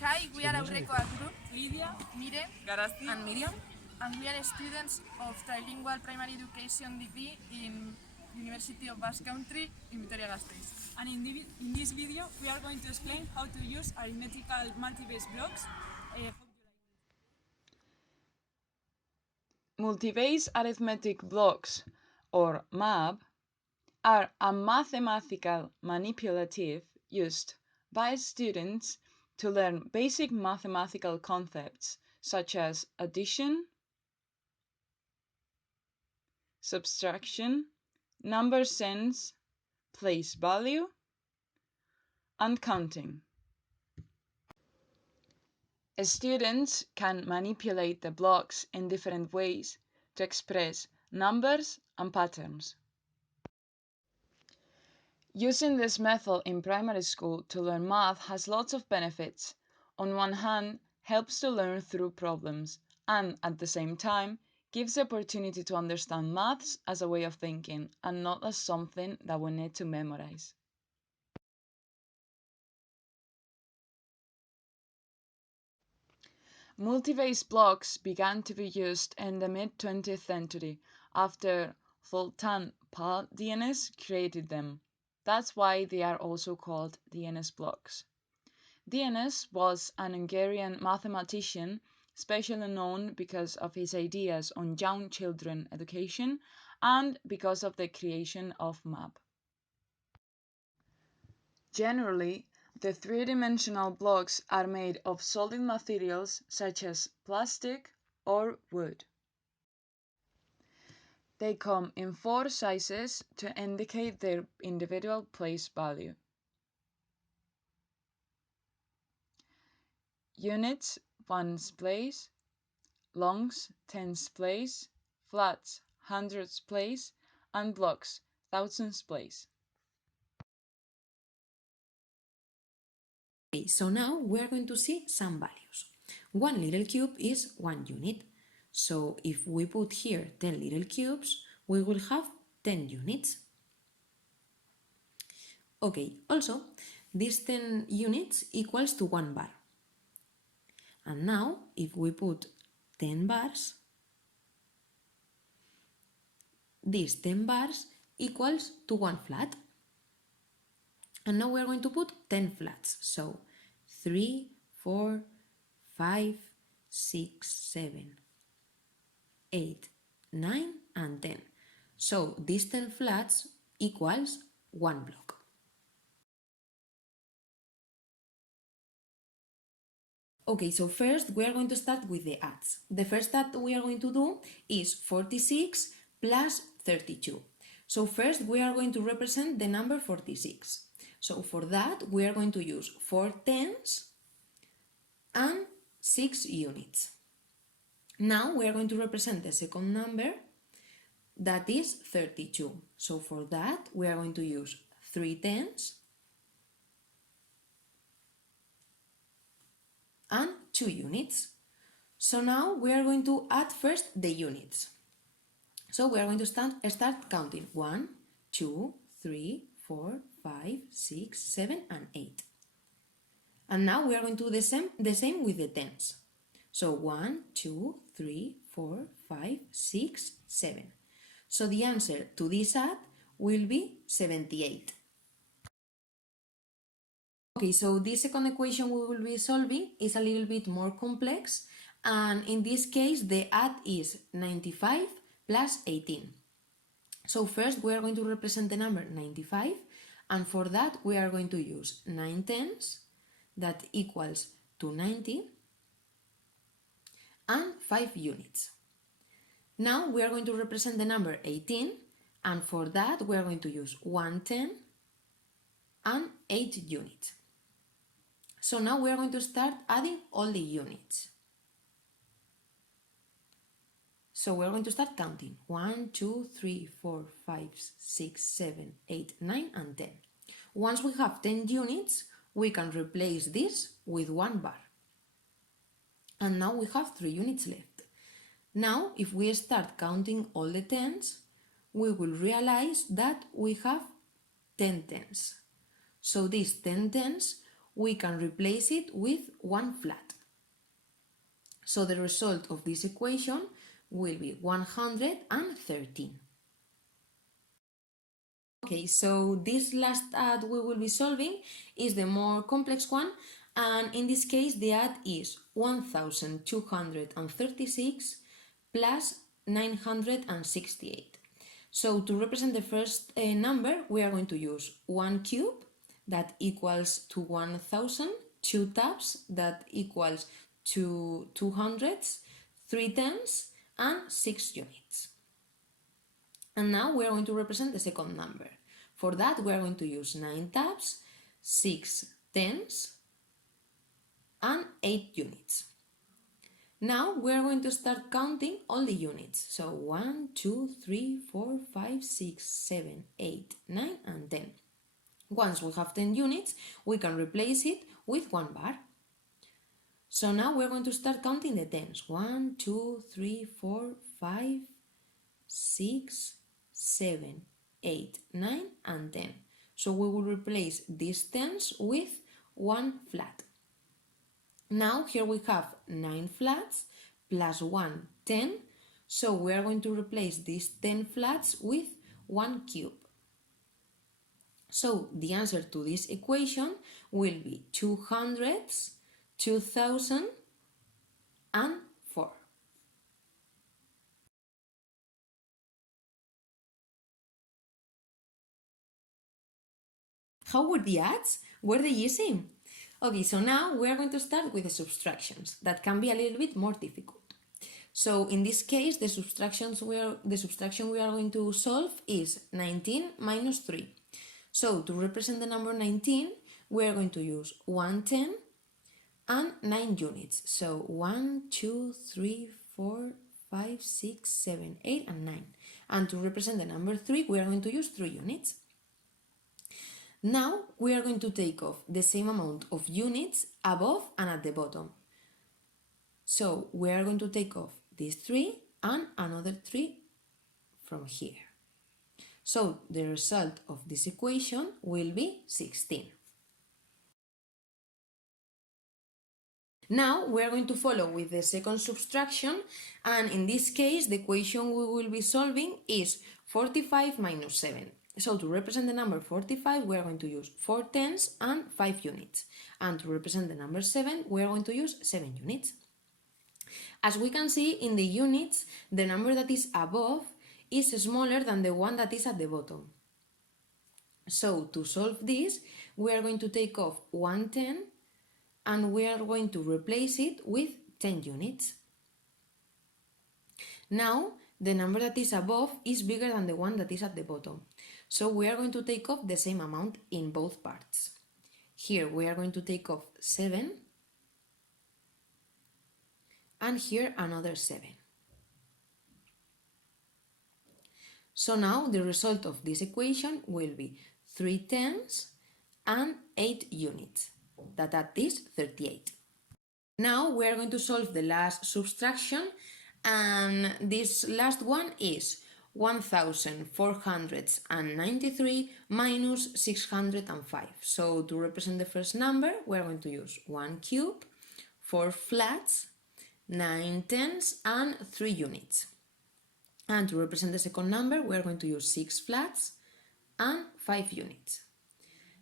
Hi, we are Aurrekoa group, Lydia, Miren, Garasti, and Miriam. and we are students of Trilingual Primary Education DP in University of Basque Country in Vitoria-Gasteiz. and in this video we are going to explain how to use arithmetical multibase blocks. Multibase Arithmetic Blocks, or M.A.B, are a mathematical manipulative used by students to learn basic mathematical concepts such as addition, subtraction, number sense, place value, and counting. Students can manipulate the blocks in different ways to express numbers and patterns. Using this method in primary school to learn math has lots of benefits. On one hand, helps to learn through problems, and at the same time, gives the opportunity to understand maths as a way of thinking and not as something that we need to memorize. Multibase blocks began to be used in the mid-20th century after Zoltán Pál-Dienes created them. That's why they are also called Dienes blocks. Dienes was an Hungarian mathematician, especially known because of his ideas on young children education and because of the creation of M.A.B. Generally, the three-dimensional blocks are made of solid materials such as plastic or wood. They come in 4 sizes to indicate their individual place value. Units, ones place, longs, tens place, flats, hundreds place, and blocks, thousands place. Okay, so now we are going to see some values. 1 little cube is 1 unit. So if we put here 10 little cubes, we will have 10 units. Okay, also, these 10 units equals to 1 bar. And now, if we put 10 bars, these 10 bars equals to 1 flat. And now we are going to put 10 flats. So 3, 4, 5, 6, 7, 8, 9, and 10. So these 10 flats equals 1 block. Okay, so first we are going to start with the adds. The first add we are going to do is 46 plus 32. So first we are going to represent the number 46. So for that we are going to use 4 tens and 6 units. Now we are going to represent the second number, that is 32. So for that we are going to use 3 tens and 2 units. So now we are going to add first the units. So we are going to start counting 1, 2, 3, 4, 5, 6, 7, and 8. And now we are going to do the same with the tens. So 1, 2, 3, 4, 5, 6, 7. So the answer to this add will be 78. Okay, so this second equation we will be solving is a little bit more complex, and in this case the add is 95 plus 18. So first we are going to represent the number 95, and for that we are going to use 9 tens, that equals to 90, and 5 units. Now we are going to represent the number 18, and for that we are going to use 1 10 and 8 units. So now we are going to start adding all the units. So we're going to start counting 1, 2, 3, 4, 5, 6, 7, 8, 9, and 10. Once we have 10 units, we can replace this with 1 bar. And now we have 3 units left. Now, if we start counting all the tens, we will realize that we have 10 tens. So these 10 tens we can replace it with one flat. So the result of this equation will be 113. Okay, so this last add we will be solving is the more complex one, and in this case the add is 1236 plus 968. So to represent the first number, we are going to use 1 cube that equals to 1000, 2 tabs that equals to 2 hundredths, 3 tenths, and 6 units. And now we are going to represent the second number. For that, we are going to use 9 tabs, 6 tenths, and 8 units. Now we are going to start counting all the units. So 1, 2, 3, 4, 5, 6, 7, 8, 9, and 10. Once we have 10 units, we can replace it with 1 bar. So now we're going to start counting the tens. 1, 2, 3, 4, 5, 6, 7, 8, 9, and 10. So we will replace these tens with 1 flat. Now here we have 9 flats plus 1 10. So we are going to replace these 10 flats with 1 cube. So the answer to this equation will be 2 hundredths, 2000, and 4. How were the adds? Were they easy? Okay, so now we are going to start with the subtractions that can be a little bit more difficult. So in this case, the subtraction we are going to solve is 19 minus 3. So to represent the number 19, we are going to use 110 and 9 units. So 1, 2, 3, 4, 5, 6, 7, 8, and 9. And to represent the number 3, we are going to use 3 units. Now we are going to take off the same amount of units above and at the bottom. So we are going to take off these 3 and another 3 from here. So the result of this equation will be 16. Now we are going to follow with the second subtraction, and in this case the equation we will be solving is 45 minus 7. So to represent the number 45, we are going to use 4 tenths and 5 units. And to represent the number 7, we are going to use 7 units. As we can see in the units, the number that is above is smaller than the one that is at the bottom. So to solve this, we are going to take off 110 and we are going to replace it with 10 units. Now, the number that is above is bigger than the one that is at the bottom. So we are going to take off the same amount in both parts. Here we are going to take off 7 and here another 7. So now the result of this equation will be 3 tenths and 8 units. That is 38. Now we are going to solve the last subtraction, and this last one is 1493 minus 605. So to represent the first number, we are going to use 1 cube, 4 flats, 9 tenths, and 3 units. And to represent the second number, we are going to use 6 flats and 5 units.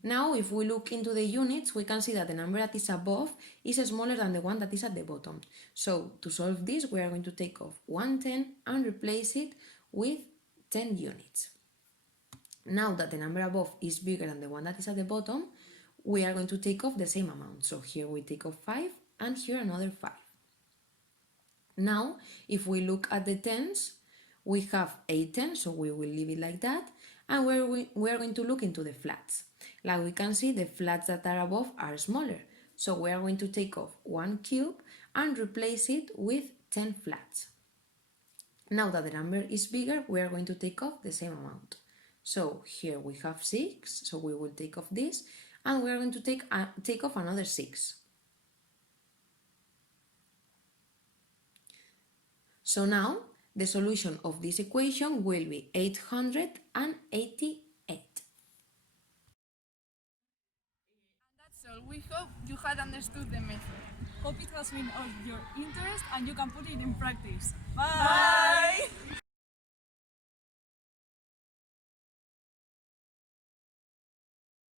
Now, if we look into the units, we can see that the number that is above is smaller than the one that is at the bottom. So to solve this, we are going to take off 110 and replace it with 10 units. Now that the number above is bigger than the one that is at the bottom, we are going to take off the same amount. So here we take off 5 and here another 5. Now, if we look at the tens, we have 8 tens, so we will leave it like that. And we are going to look into the flats. Like we can see, the flats that are above are smaller. So we are going to take off 1 cube and replace it with 10 flats. Now that the number is bigger, we are going to take off the same amount. So here we have 6, so we will take off this, and we are going to take off another 6. So now, the solution of this equation will be 888. So we hope you had understood the method. Hope it has been of your interest and you can put it in practice. Bye!